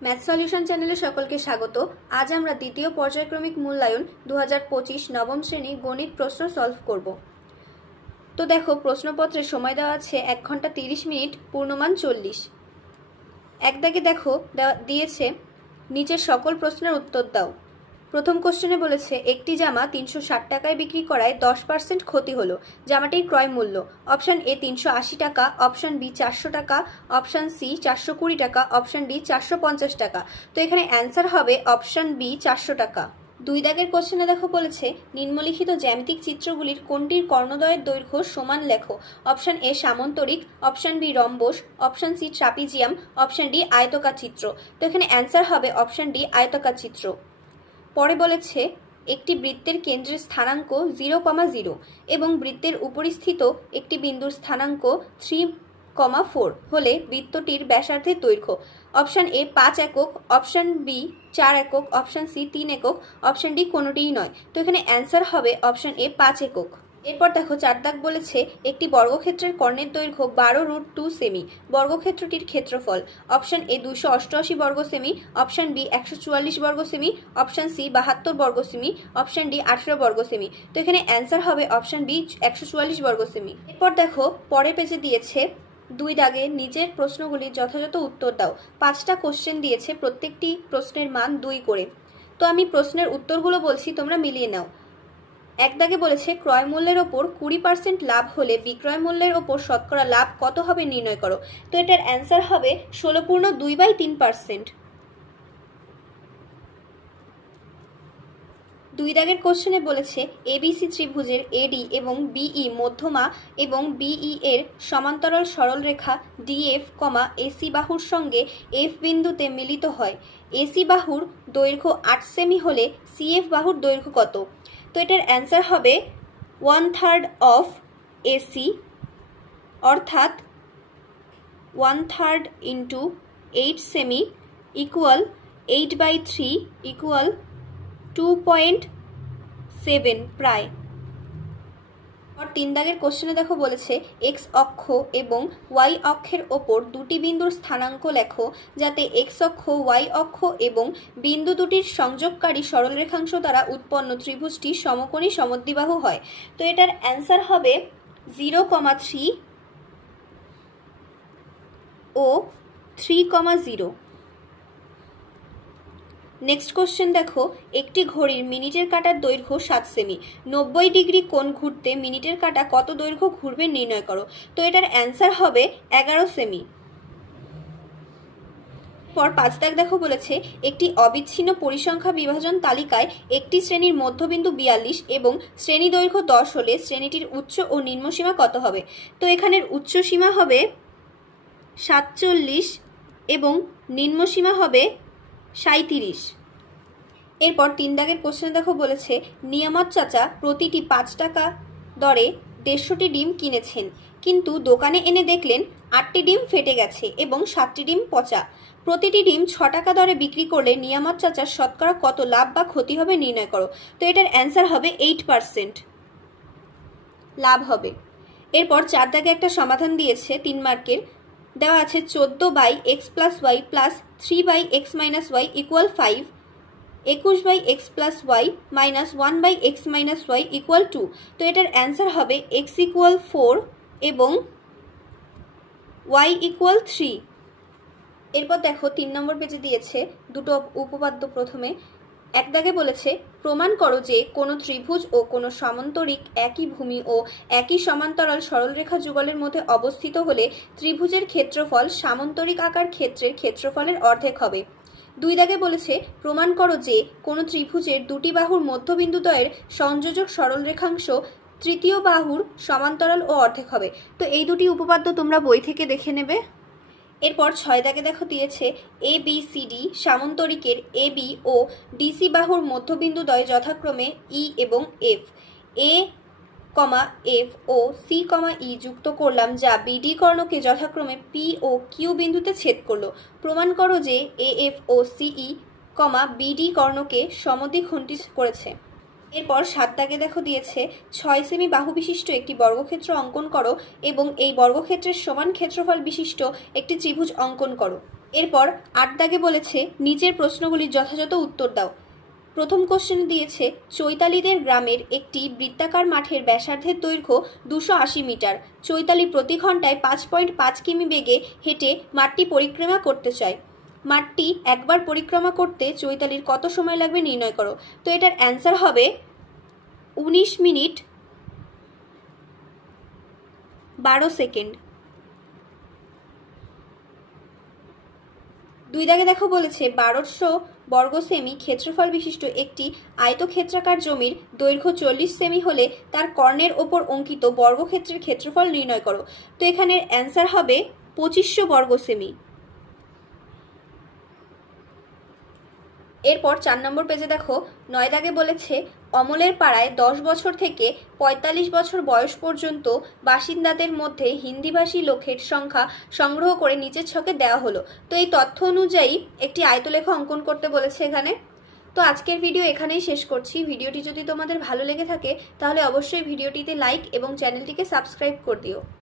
Math solution চ্যানেলে সকলকে স্বাগত। আজ আমরা দ্বিতীয় পর্যায়ক্রমিক মূল্যায়ন 2025 নবম শ্রেণী গণিত প্রশ্ন সলভ করব। তো দেখো, প্রশ্নপত্রে সময় দেওয়া আছে 1 ঘন্টা 30 মিনিট, পূর্ণমান 40। এক দাগে দেখো দিয়েছে নিচের সকল প্রশ্নের উত্তর দাও। প্রথম কোশ্চেনে বলেছে একটি জামা 360 টাকায় বিক্রি করায় 10% ক্ষতি হলো, জামাটির ক্রয় মূল্য অপশন এ 380 টাকা, অপশন বি 400 টাকা, অপশন সি 420 টাকা, অপশন ডি 450 টাকা। তো এখানে অ্যান্সার হবে অপশন বি 400 টাকা। দুই দাগের কোশ্চেনে দেখো বলেছে নিম্নলিখিত জ্যামিতিক চিত্রগুলির কোনটির কর্ণদ্বয়ের দৈর্ঘ্য সমান লেখো। অপশন এ সামন্তরিক, option B rhombus, option C trapezium, option D আয়তকার চিত্র। তো এখানে অ্যান্সার হবে অপশন ডি আয়তকার চিত্র। পরে বলেছে একটি বৃত্তের কেন্দ্রের স্থানাঙ্ক 0,0 এবং বৃত্তের উপরিস্থিত একটি বিন্দুর স্থানাঙ্ক 3,4 হলে বৃত্তটির ব্যাসার্ধের দৈর্ঘ্য। অপশন এ 5 একক, অপশন বি 4 একক, অপশন সি 3 একক, অপশন ডি কোনোটিই নয়। তো এখানে অ্যান্সার হবে অপশন এ 5 একক। এরপর দেখো 4 দাগ বলেছে একটি বর্গক্ষেত্রের কর্ণের দৈর্ঘ্য 12√2 সেমি, বর্গক্ষেত্রটির ক্ষেত্রফল। অপশন এ 288 বর্গ সেমি, অপশন বি 144 বর্গ সেমি, অপশন সি 72 বর্গ সেমি, অপশন ডি 18 বর্গ সেমি। তো এখানে অ্যান্সার হবে অপশন বি 144 বর্গ সেমি। এরপর দেখো পরের পেজে দিয়েছে 2 দাগে নিচের প্রশ্নগুলির যথাযথ উত্তর দাও। 5টা কোশ্চেন দিয়েছে, প্রত্যেকটি প্রশ্নের মান 2 করে। তো আমি প্রশ্নের উত্তরগুলো বলছি, তোমরা মিলিয়ে নাও। এক দাগে বলেছে ক্রয় মূল্যের ওপর 20% লাভ হলে বিক্রয় মূল্যের ওপর শতকরা লাভ কত হবে নির্ণয় করো। তো এটার অ্যান্সার হবে 16.2/3%। 2 দাগের কোশ্চেনে বলেছে এবিসি ত্রিভুজের এডি এবং বিই মধ্যমা এবং বিই এর সমান্তরাল সরলরেখা ডিএফ, এসি বাহুর সঙ্গে এফ বিন্দুতে মিলিত হয়। এসি বাহুর দৈর্ঘ্য 8 সেমি হলে সিএফ বাহুর দৈর্ঘ্য কত? তো এটার অ্যান্সার হবে 1/3 অফ এসি, অর্থাৎ 1/3 ইন্টু 8 সেমি ইকুয়াল 8/3 ইকুয়াল 2.7 প্রায়। আর 3 দাগের কোশ্চেনে দেখো বলেছে এক্স অক্ষ এবং ওয়াই অক্ষের ওপর দুটি বিন্দুর স্থানাঙ্ক লেখো যাতে এক্স অক্ষ, ওয়াই অক্ষ এবং বিন্দু দুটির সংযোগকারী সরলরেখাংশ দ্বারা উৎপন্ন ত্রিভুজটি সমকোণী সমদ্বিবাহু হয়। তো এটার অ্যান্সার হবে 0,3 ও 3,0। নেক্সট কোশ্চেন দেখো একটি ঘড়ির মিনিটের কাঁটার দৈর্ঘ্য 7 সেমি, 90 ডিগ্রি কোণ ঘুরতে মিনিটের কাঁটা কত দৈর্ঘ্য ঘুরবে নির্ণয় করো। তো এটার অ্যান্সার হবে 11 সেমি। পর 5 দাগ দেখো বলেছে একটি অবিচ্ছিন্ন পরিসংখ্যা বিভাজন তালিকায় একটি শ্রেণীর মধ্যবিন্দু 42 এবং শ্রেণী দৈর্ঘ্য 10 হলে শ্রেণীটির উচ্চ ও নিম্ন সীমা কত হবে। তো এখানের উচ্চ সীমা হবে 47 এবং নিম্ন সীমা হবে 37। এরপর 3 দাগের কোশ্চেন দেখো বলেছে নিয়ামত চাচা প্রতিটি 5 টাকা দরে 150টি ডিম কিনেছেন, কিন্তু দোকানে এনে দেখলেন 8টি ডিম ফেটে গেছে এবং 7টি ডিম পচা। প্রতিটি ডিম 6 টাকা দরে বিক্রি করলে নিয়ামত চাচার শতকরা কত লাভ বা ক্ষতি হবে নির্ণয় করো। তো এটার অ্যান্সার হবে 8% লাভ হবে। এরপর 4 দাগে একটা সমাধান দিয়েছে 3 মার্কের, দেওয়া আছে 14/x + y + 3/x - y equal 5, 21/x + y - 1/x - y equal 2। তো এটার অ্যান্সার হবে x ইকুয়াল 4 এবং y ইকুয়াল 3। এরপর দেখো 3 নম্বর পেজে দিয়েছে দুটো উপপাদ্য। প্রথমে এক দাগে বলেছে প্রমাণ করো যে কোনো ত্রিভুজ ও কোনো সমান্তরিক একই ভূমি ও একই সমান্তরাল সরলরেখা যুগলের মধ্যে অবস্থিত হলে ত্রিভুজের ক্ষেত্রফল সামান্তরিক আকার ক্ষেত্রের ক্ষেত্রফলের অর্ধেক হবে। 2 দাগে বলেছে প্রমাণ করো যে কোনো ত্রিভুজের দুটি বাহুর মধ্যবিন্দুদ্বয়ের সংযোজক সরলরেখাংশ তৃতীয় বাহুর সমান্তরাল ও অর্ধেক হবে। তো এই দুটি উপপাদ্য তোমরা বই থেকে দেখে নেবে। এরপর 6 দাগে দেখো দিয়েছে A B C D সামান্তরিকের A B O DC বাহুর মধ্যবিন্দুদ্বয় যথাক্রমে ই এবং এফ, এ, এফ ও সি, ই যুক্ত করলাম যা বিডি কর্ণকে যথাক্রমে পি ও কিউ বিন্দুতে ছেদ করলো। প্রমাণ করো যে এ এফ ও সিই, বিডি কর্ণকে সমদ্বিখণ্ডিত করেছে। এরপর 7 দাগে দেখো দিয়েছে 6 সেমি বাহু বিশিষ্ট একটি বর্গক্ষেত্র অঙ্কন করো এবং এই বর্গক্ষেত্রের সমান ক্ষেত্রফল বিশিষ্ট একটি ত্রিভুজ অঙ্কন করো। এরপর 8 দাগে বলেছে নিচের প্রশ্নগুলির যথাযথ উত্তর দাও। প্রথম কোশ্চেন দিয়েছে চৈতালিদের গ্রামের একটি বৃত্তাকার মাঠের ব্যাসার্ধের দৈর্ঘ্য 280 মিটার। চৈতালি প্রতি ঘন্টায় 5.5 কিমি বেগে হেঁটে মাঠটি পরিক্রমা করতে চায়। মাঠটি একবার পরিক্রমা করতে চৈতালির কত সময় লাগবে নির্ণয় করো। তো এটার অ্যান্সার হবে 19 মিনিট 12 সেকেন্ড। 2 দাগে দেখো বলেছে 1200 বর্গ সেমি ক্ষেত্রফল বিশিষ্ট একটি আয়তক্ষেত্রাকার জমির দৈর্ঘ্য 40 সেমি হলে তার কর্ণের ওপর অঙ্কিত বর্গক্ষেত্রের ক্ষেত্রফল নির্ণয় করো। তো এখানের অ্যান্সার হবে 2500 বর্গ সেমি। এরপর 4 নম্বর পেজে দেখো 9 দাগে বলেছে অমলের পাড়ায় 10 বছর থেকে 45 বছর বয়স পর্যন্ত বাসিন্দাদের মধ্যে হিন্দিভাষী লোকের সংখ্যা সংগ্রহ করে নিচের ছকে দেওয়া হলো। তো এই তথ্য অনুযায়ী একটি আয়তলেখা অঙ্কন করতে বলেছে এখানে। তো আজকের ভিডিও এখানেই শেষ করছি। ভিডিওটি যদি তোমাদের ভালো লেগে থাকে তাহলে অবশ্যই ভিডিওটিতে লাইক এবং চ্যানেলটিকে সাবস্ক্রাইব করে দিও।